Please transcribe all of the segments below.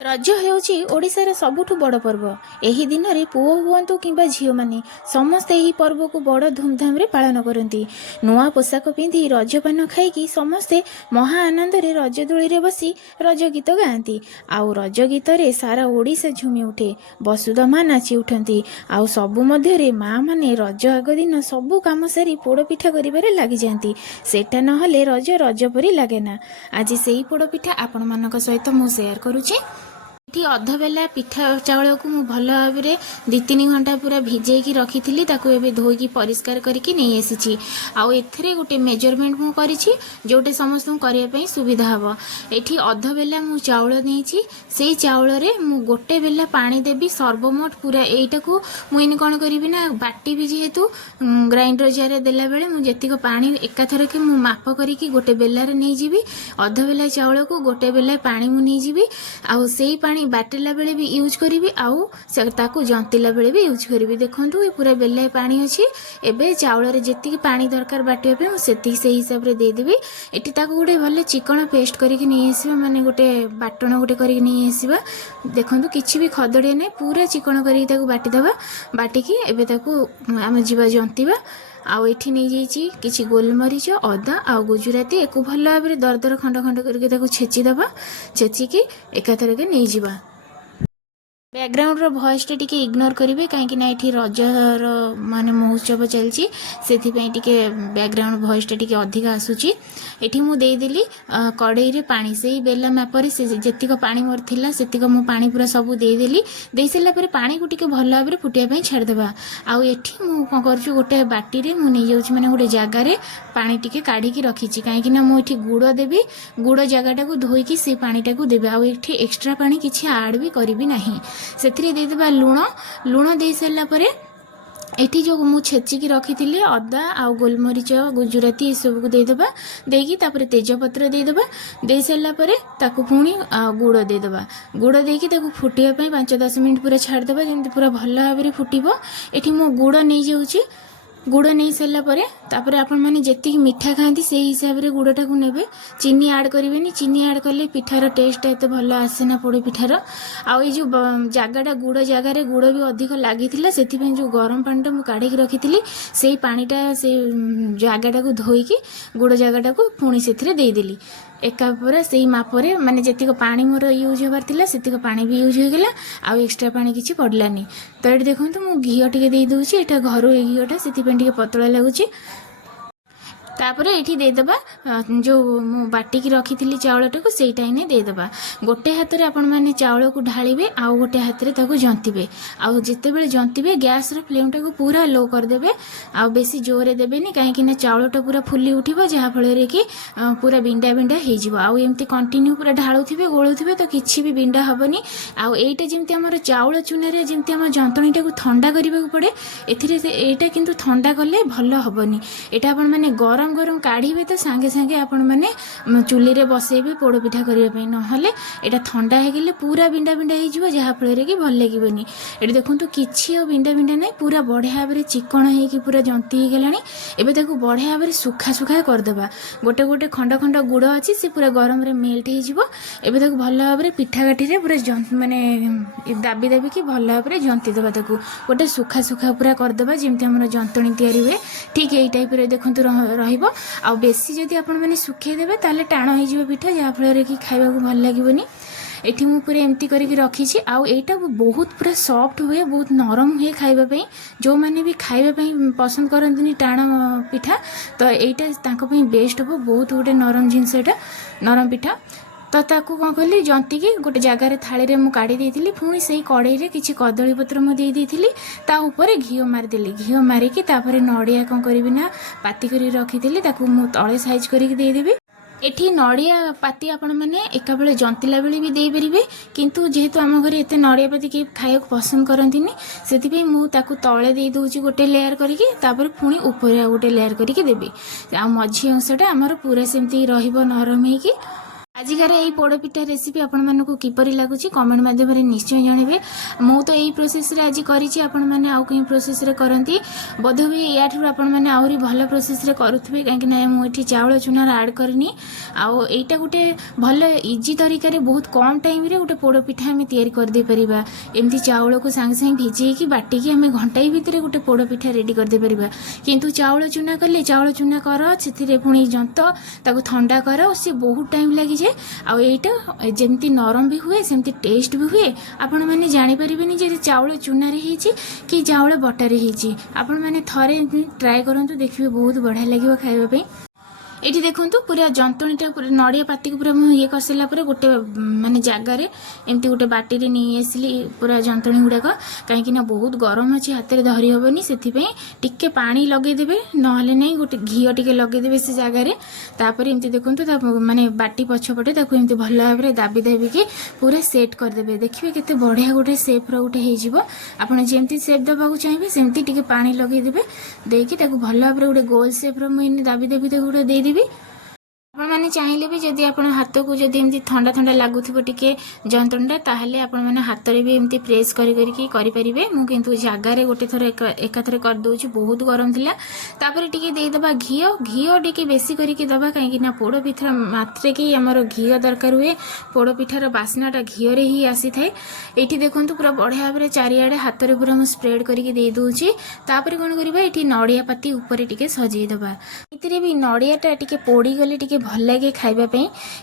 रज हेउची ओडिशार सबुठु बड़ पर्व। एही दिन रे पुओ हुअन्तु किंबा झियो माने समस्ते एही पर्व को बड़ धूमधाम रे पालन करती। नुआ पोशाक पिंधि रजपान खाइकी समस्ते महा आनंद रे रज दोली रे बसी रज गीत गाती। आउ रज गीत रे सारा ओडिशा झुमी उठे, वसुधा माँ नाची उठती। आउ सबु मध्य रे माँ माने रज आग दिन सबु काम सारी पोड़ पिठा करिबारे लागि जांती। सेटा नहले रज रज परी लागेना। आज सेही पोड़ पिठा आपण मानक सहित मु शेयर करूची। ये अधबेला पिठा चाउल को मु भल भाव में 2-3 घंटा पूरा भिजेकी रखी थी। एवं धोईकी परिष्कार करके नहीं आसी। आउ एथिरे गोटे मेजरमेंट मु करी जोटे समस्त करने सुविधा हम। ये अधबेला मु चाउल नहीं से चाउल रे मु गोटे बेला पानी देवी सर्वमोट पूरा यहीटा को मुझे कौन करी ना बाटी भी जेहेतु ग्राइंडर जार देला बेले मु जेतिक पानी एकाथर के मु माप करके गोटे बेलार नहीं जीवी। अधबेला चाउल को गोटे बेला पानी मु नहीं जीवी। आउ से पानी बाटेला बेले भी यूज करी आउ ताकू जंतिला बेले भी यूज करी। देखंतु ये पूरा बेले पानी अच्छी। एबे चाउल रे जेतिकी पानी दरकार बाटिया पे मु सेतिकी से हिसाब रे दे देबी। एटी ताकू गोटे भले चिकन पेस्ट करके नहीं आसीबा, माने गोटे बाटण गोटे करके नहीं आसीबा। देखंतु किछि भी खदड़िया नै पूरा चिकन करके ताकू बाटी दबा। बाटिकी एबे ताकू आमे जीवा जंतिबा। आउ एठी नहीं जाइछि किछि गोलमरीच अदा आउ गुजराती एको भल भाव में दरदर खंड खंड करके ताकू छेची दबा। छेचिकी एकाथर के नहीं जीवा। बैकग्राउंड रो वॉइस टे टिके इग्नोर करिवे काहेकि ना एठी रजर माने महोत्सव चलची। सेथिपई टिके बैकग्राउंड वॉइस टे टिके अधिक आसुची। एठी मु देई देली कड़ाई रे पानी सेही बेला मापरे से जेतिक पानी मोर थिला सेतिक मु पानी पूरा सब देई देली। देई सला परे पानी को टिके भल भाबरे फुटिया पई छाड़ देबा। आउ एठी मु कोन करछु गोटे बाटी रे मु नै जाउछि माने गोटे जागा रे पानी टिके काढी की रखिछि काहेकि ना मु एठी गुड़ देबी। गुड़ जगाटा को धोईकी से पानीटा को देबे। आउ एठी एक्स्ट्रा पानी किछि ऐड भी करिवि नाही। सेथिरे दे देबा लूण। लूण दे सला परे एठी जो मु छेचिकी रखी थी अदा आउ गोलमरीच गुजराती ये सब को दे देबा। देकी तापर तेजपत्र दे देबा। दे सला परे ताकू पुणी गुड़ दे देबा। गुड़ देकी ताकू फुटिया पई 5-10 मिनिट पूरा छाड़ देबा जेंति पूरा भल भाव में फुटिबो। एठी मु गुड़ नहीं जाउची। गुड़ नहीं सारा पर तापर आपण माने जेतिक मिठा खाती से हिसाब रे गुड़टा को नेबे। चीनी ऐड करेनि। चीनी ऐड कले पिठार टेस्ट एत भल आसेना पोड़ पिठार। आउ ये जो जगाटा गुड़ जगार गुड़ भी अधिक लगी से जो गरम पानीटा मुझे काढ़ी रखी से पानीटा से जगाटा को धोईकी गुड़ जगाटा को पुणी से देदेली एका पूरा से मापरे माने जेतिक पानी मोर यूज होबार थिला सेतिक पानी भी यूज हो गला। आउ एक्स्ट्रा पानी किछि पड़लानी। तो ये देखंतु मु घियो टिके देई दउछि। एटा घरो ए घियोटा सेति पे टिके पतला लागुछि। तापर ये देदेबा जो मु बाटी की रखी थी चाउलटा को सेटा ही देदेबा। गोटे हाथ में आपण मैंने चाउल को ढालिबे आउ गोटे हाथ में ताको जंतिबे। आउ जिते बेले जंतिबे गैस रो फ्लेम टा को पूरा लो कर देबे। आउ बेसी जोरे देबेनी काहेकि ना चाउलटा पूरा फुली उठिबो जहा फल रे कि पूरा बिंडा बिंडा हे जिवो। आउ एमती कंटिन्यू पूरा ढाळुथिबे गोळुथिबे तो किछि भी बिंडा हबनी। आउ एटा जेमती हमर चाउल चुना रे जेमती हम जंतणीटा को ठंडा करबा को पड़े एथिरे एटा किंतु ठंडा करले भल हबनी। एटा आपण माने गरम गरम काढ़े तो सांगे सांगे आपण मैंने चुली रे बसैबे पोड़ पिठा करने नहले एटा ठंडा हो गले पूरा बिंडा बिंडा हो जहाँफल कि भल लगे। ये देखो किसी बिंडा बिंडा ना पूरा बढ़िया भाव में चिकन हो पूरा जंती हो गलानी। एबे ताकू बढ़िया भाव में सुखा सुखा करदेबा। गोटे गोटे खंड खंड गुड़ अच्छी से पूरा गरम रे मेल्ट हो भल भाव में पिठा काठी रे पूरा माने दाबी दाबी कि भल भाव में जंती देबा। ताकू गोटे सुखा सुखा पूरा करदेबा जेमती हमर जंतणी तैयारी हुए ठीक यही टाइप रे देखंतु रहिबो। आ बेसी जदि आपण मैंने सुखे देबे ताले टाण हो पिठा जहाँफल कि खाइबा को भल लगे। एठी मु पूरा एमती करके रखी। आउ एटा बहुत पूरा सॉफ्ट हुए बहुत नरम हुए खाइबा। जो मैंने भी खाइबा पसंद करंतनी टाण पिठा तो एटा तांको पई बेस्ट हो। बहुत गोटे नरम जिनस एटा नरम पिठा। तो ताकू कौन कली जंती की गोटे जगार थाली रे मु काढ़ी देइथिली। पुणी से कड़ाई रे किछि कदली पत्र मु देई देइथिली। ता ऊपर घिओ मारदेली। घिओ मारिकी तापर नड़िया कौन करिवि ना पाती करी रखिथिली ताकू मु तळे साइज करिक देई देबी। एठी नड़िया पाती आपण मैंने एका बेले जंतिला बेले भी दे परिबे। किंतु जेहेतु आम घरे एते नड़िया पाती के खाइक पसंद करंतिनी सेति मु ताकू तळे देई दउची गोटे लेयर करिकी तापर पुणी ऊपर गोटे लेयर करिकी देबी। आ मझी अंशटा हमर पूरा सेमती रहिबो नरम हेकी। आजिकार यही पोड़पिठा रेसिपी आपण मानक किपरि लगुच कमेंट माध्यम निश्चय जनइबे। मु तो यही प्रोसेस रे आज करिछि, आपण माने आउ कहीं प्रोसेस रे करंती बोधो भी या ठुर आपण माने आउरी भल प्रोसेस रे करूथबे, काहे ना मु एठी चावल चूना ऐड करनी। आउ एटा गुटे भल इजी तरीका रे बहुत कम टाइम रे गुटे पोड़पिठा हम तैयारी कर दे परिबा। एमती चावल को संग संग भिजे की बाटी की हमें घंटाई भितर गुटे पोड़पिठा रेडी कर दे परिबा। किंतु चावल चूना कले चावल चूना कर सेथिरे पुणी जंत ताको ठंडा कर से बहुत टाइम लागि आउ एटा जेमती नरम भी हुए सेमती टेस्ट भी हुए। आपण माने जानि परिबेनी जे चावल चूना रे हेची कि चावल बटा रे हेची। आपण माने थरे ट्राई करंतु, देखिबे बहुत बढ़िया लागिबो खाइबा पे। एठी देखंतु पूरा जंतणीटा पूरा नड़िया पाती को पूरा ये कर सारा पर गोटे माने जगार एमती गोटे बाटी रे नहीं आसली पूरा जंतणी गुड़ाक, कहीं बहुत गरम अच्छे हाथ में धरी हेनी से टिके पानी लगेदेवे नहले नहीं गोटे घी टिके लगेदेवे से जगार। तापर एमती देखंतु माने बाटी पछपटे एमती भल भाव में दाबी दाबिकी पूरा सेट करदेवे। देखिए केते बढ़िया गोटे सेप रोटे हो आपड़ जमी सेप देवाक चाहिए सेमती टिके पानी लगेदेवे देकी भल भाव में गोटे गोल सेप मुझे दाबी दाबी गोटे देदेवी। आपण मैंने चाहिए भी जदि आप हाथ को जब एमती ठंडा ठंडा लगुव टे जंतुटा ताहले आपण मैंने हाथ में भी एमती प्रेस करें। मु किंतु जगार गोटे थर एकाथरे करदे बहुत गरम थिला। तापर टिके देदेबा घी टिके बेसी करके दबा, कहीं पोड़ पिठा मात्रे कि आमर घी दरकार हुए। पोड़ पिठार बास्नाटा घी रे ही आसी थाए। एठी देखंतु पूरा बढ़िया भाव में चारिआडे हाथ में पूरा स्प्रेड करके दे दूची। तापर कौन करबा एठी नड़िया पाती ऊपर टिके सजेई दबा। इतरे भी नड़ियाटा टिके पोड़ी गले टिके भल लगे खाइबापी।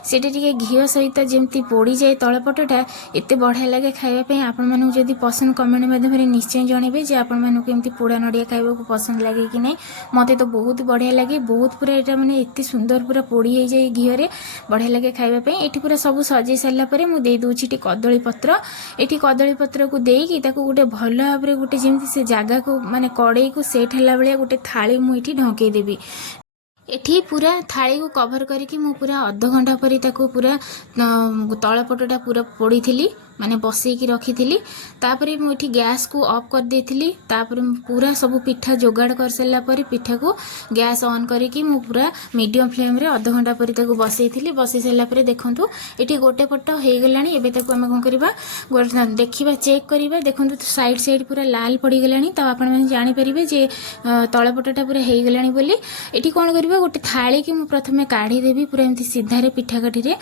सेटा टिके घी सहित जमती पोड़ी जाए तलपटटा एते बढ़िया लगे खाइबापी। आपण मानू जदि पसंद कमेंट माध्यम निश्चय जनइबे जे आपण मानू एमती पोड़ा नड़िया खाइबा को पसंद लगे कि नहीं। मते तो बहुत बढ़िया लगे, बहुत पूरा एटा माने एते सुंदर पूरा पोड़ी हो जाए घी रे बढ़िया लगे खाइबापी। एठी पूरा सब सजे सारा पर मु दे दूची टी कदली पत्र। एठी कदली पत्र को देकी ताको गोटे भल भाव में गोटे जमती से जगह को माने कड़ई को सेट हला बेले गोटे थाली मु एठी ढंकई देबी। एठी पूरा थाली को कवर करके मु पूरा अध घंटा पर पूरा तलपटटा पूरा पोड़ी थी माने बसईकी रखी थी। तापर मुझे गैस को ऑफ कर देती। तापर पूरा सब पिठा जोगाड़ कर सारा पर पिठा को गैस ऑन करके मु पूरा मीडियम फ्लेम रे अध घंटा पर बसई थी। बसई सारा पर देखंतु एठी गोटे पट हो गलानी। एबे ताको हम कोन करबा देखिबा चेक करबा। देखंतु साइड साइड पूरा लाल पड़ी गलानी। तब आपण माने जानि परिबे जे तळपटटा पूरा हो गलानी बोली। एठी कोन करबा गोटे थाली की मु प्रथमे काढी देबी पूरा एमती सीधा रे पिठा काठी रे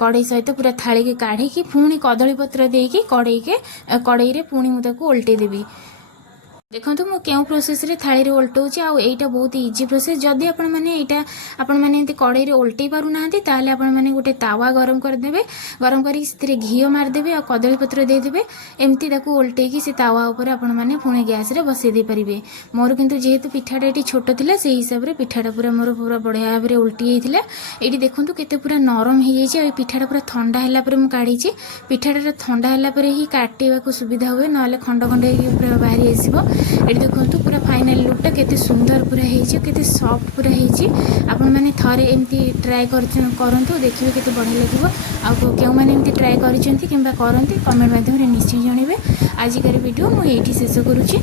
कड़ई सहित पूरा थाली के काढी की पुणी कदली पत्र देकी कड़ई रे पुणी मुझे उल्टे देवी। देखो मु क्यों प्रोसेस रे थाली रे उल्टाऊँ आउ एटा बहुत इजी प्रोसेस। जदि आपण माने एटा आपण माने एंती कड़ई रे उल्टै पारु नाहंती ताले आपण माने गोटे तावा गरम कर देबे। गरम करी सेतिरे घी मार देबे आ कदली पत्र दे देबे। एमती ताकू उल्टै की से तावा ऊपर आपण माने पुणे गैस रे बसै दे परिबे। मोर किंतु जेहेतु पिठाटा एटी छोट थिला सेही हिसाब रे पिठाटा पूरा मोर पूरा बढ़िया भाव रे उल्टी जाइथिला। एटी देखंतु केते पूरा नरम हो जाइछि। आ पिठाटा पूरा ठंडा हैला पर मु काढीछि। पिठाटा ठंडा हैला पर ही काटिबा को सुविधा हुए, नले खंड खंड पूरा बाहरी आसीबो। ये देखो पूरा फाइनल लुकटा केते सुंदर पूरा केते सॉफ्ट पूरा आपण माने थरे एमती ट्राई करंतु देखिबे केते बढ़िया लागिवो। आ केउ माने एमती ट्राई करिसेंती किंबा करंती कमेंट माध्यम रे निश्चय जणिबे। आजिकार वीडियो मु एठी शेष करूची।